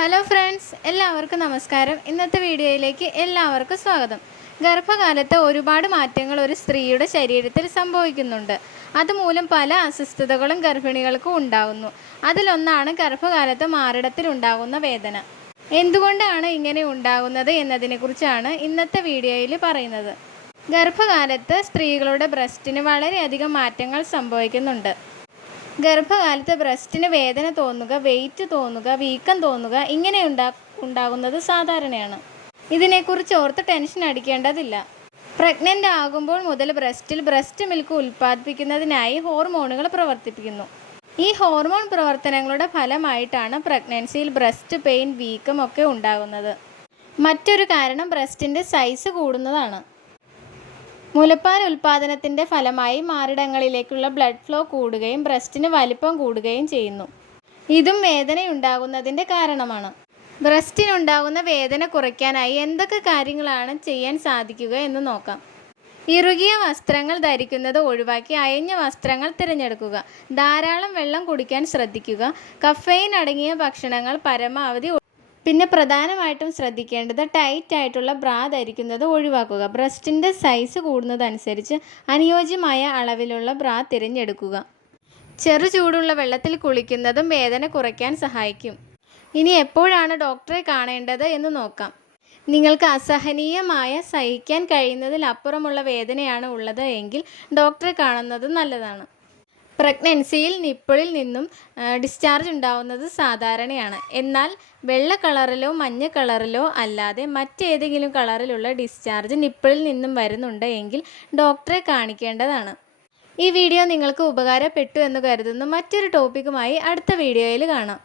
Hello friends, എല്ലാവർക്കും നമസ്കാരം. ഇന്നത്തെ വീഡിയോയിലേക്ക് എല്ലാവർക്കും സ്വാഗതം. ഗർഭകാലത്ത് ഒരുപാട് മാറ്റങ്ങൾ ഒരു സ്ത്രീയുടെ ശരീരത്തിൽ സംഭവിക്കുന്നുണ്ട്. അതുമൂലം പല അസ്വസ്ഥതകളും ഗർഭിണികൾക്കും ഉണ്ടാകുന്നു. അതിലൊന്നാണ് ഗർഭകാലത്ത് മാറിടത്തിൽ ഉണ്ടാകുന്ന വേദന. എന്തുകൊണ്ടാണ് ഇങ്ങനെ ഉണ്ടാകുന്നത് എന്നതിനെക്കുറിച്ചാണ് ഇന്നത്തെ വീഡിയോയിൽ പറയുന്നത്. ഗർഭകാലത്ത് സ്ത്രീകളുടെ ബ്രസ്റ്റിന് വളരെയധികം മാറ്റങ്ങൾ സംഭവിക്കുന്നുണ്ട്. ഗർഭകാലത്ത് ബ്രസ്റ്റിന് വേദന തോന്നുക, വെയിറ്റ് തോന്നുക, വീക്കം തോന്നുക ഇങ്ങനെ ഉണ്ടാകുന്നത് സാധാരണയാണ്. ഇതിനെക്കുറിച്ച് ഓർത്ത് ടെൻഷൻ അടിക്കേണ്ടതില്ല. പ്രഗ്നൻ്റ് ആകുമ്പോൾ മുതൽ ബ്രസ്റ്റ് മിൽക്ക് ഉൽപ്പാദിപ്പിക്കുന്നതിനായി ഹോർമോണുകൾ പ്രവർത്തിപ്പിക്കുന്നു. ഈ ഹോർമോൺ പ്രവർത്തനങ്ങളുടെ ഫലമായിട്ടാണ് പ്രഗ്നൻസിയിൽ ബ്രസ്റ്റ് പെയിൻ, വീക്കം ഒക്കെ ഉണ്ടാകുന്നത്. മറ്റൊരു കാരണം ബ്രസ്റ്റിൻ്റെ സൈസ് കൂടുന്നതാണ്. മുലപ്പാൽ ഉൽപ്പാദനത്തിൻ്റെ ഫലമായി മാറിടങ്ങളിലേക്കുള്ള ബ്ലഡ് ഫ്ലോ കൂടുകയും ബ്രസ്റ്റിന് വലിപ്പം കൂടുകയും ചെയ്യുന്നു. ഇതും വേദനയുണ്ടാകുന്നതിൻ്റെ കാരണമാണ്. ബ്രസ്റ്റിനുണ്ടാകുന്ന വേദന കുറയ്ക്കാനായി എന്തൊക്കെ കാര്യങ്ങളാണ് ചെയ്യാൻ സാധിക്കുക എന്ന് നോക്കാം. ഇറുകിയ വസ്ത്രങ്ങൾ ധരിക്കുന്നത് ഒഴിവാക്കി അയഞ്ഞ വസ്ത്രങ്ങൾ തിരഞ്ഞെടുക്കുക. ധാരാളം വെള്ളം കുടിക്കാൻ ശ്രദ്ധിക്കുക. കഫെയിൻ അടങ്ങിയ ഭക്ഷണങ്ങൾ പരമാവധി. പിന്നെ പ്രധാനമായിട്ടും ശ്രദ്ധിക്കേണ്ടത് ടൈറ്റ് ആയിട്ടുള്ള ബ്രാ ധരിക്കുന്നത് ഒഴിവാക്കുക. ബ്രസ്റ്റിൻ്റെ സൈസ് കൂടുന്നതനുസരിച്ച് അനുയോജ്യമായ അളവിലുള്ള ബ്രാ തിരഞ്ഞെടുക്കുക. ചെറു ചൂടുള്ള വെള്ളത്തിൽ കുളിക്കുന്നതും വേദന കുറയ്ക്കാൻ സഹായിക്കും. ഇനി എപ്പോഴാണ് ഡോക്ടറെ കാണേണ്ടത് എന്ന് നോക്കാം. നിങ്ങൾക്ക് അസഹനീയമായ, സഹിക്കാൻ കഴിയുന്നതിലപ്പുറമുള്ള വേദനയാണ് ഉള്ളത് എങ്കിൽ ഡോക്ടറെ കാണുന്നത് നല്ലതാണ്. പ്രഗ്നൻസിയിൽ നിപ്പിളിൽ നിന്നും ഡിസ്ചാർജ് ഉണ്ടാവുന്നത് സാധാരണയാണ്. എന്നാൽ വെള്ള കളറിലോ മഞ്ഞ കളറിലോ അല്ലാതെ മറ്റേതെങ്കിലും കളറിലുള്ള ഡിസ്ചാർജ് നിപ്പിളിൽ നിന്നും വരുന്നുണ്ട് എങ്കിൽ ഡോക്ടറെ കാണിക്കേണ്ടതാണ്. ഈ വീഡിയോ നിങ്ങൾക്ക് ഉപകാരപ്പെട്ടു എന്ന് കരുതുന്നു. മറ്റൊരു ടോപ്പിക്കുമായി അടുത്ത വീഡിയോയിൽ കാണാം.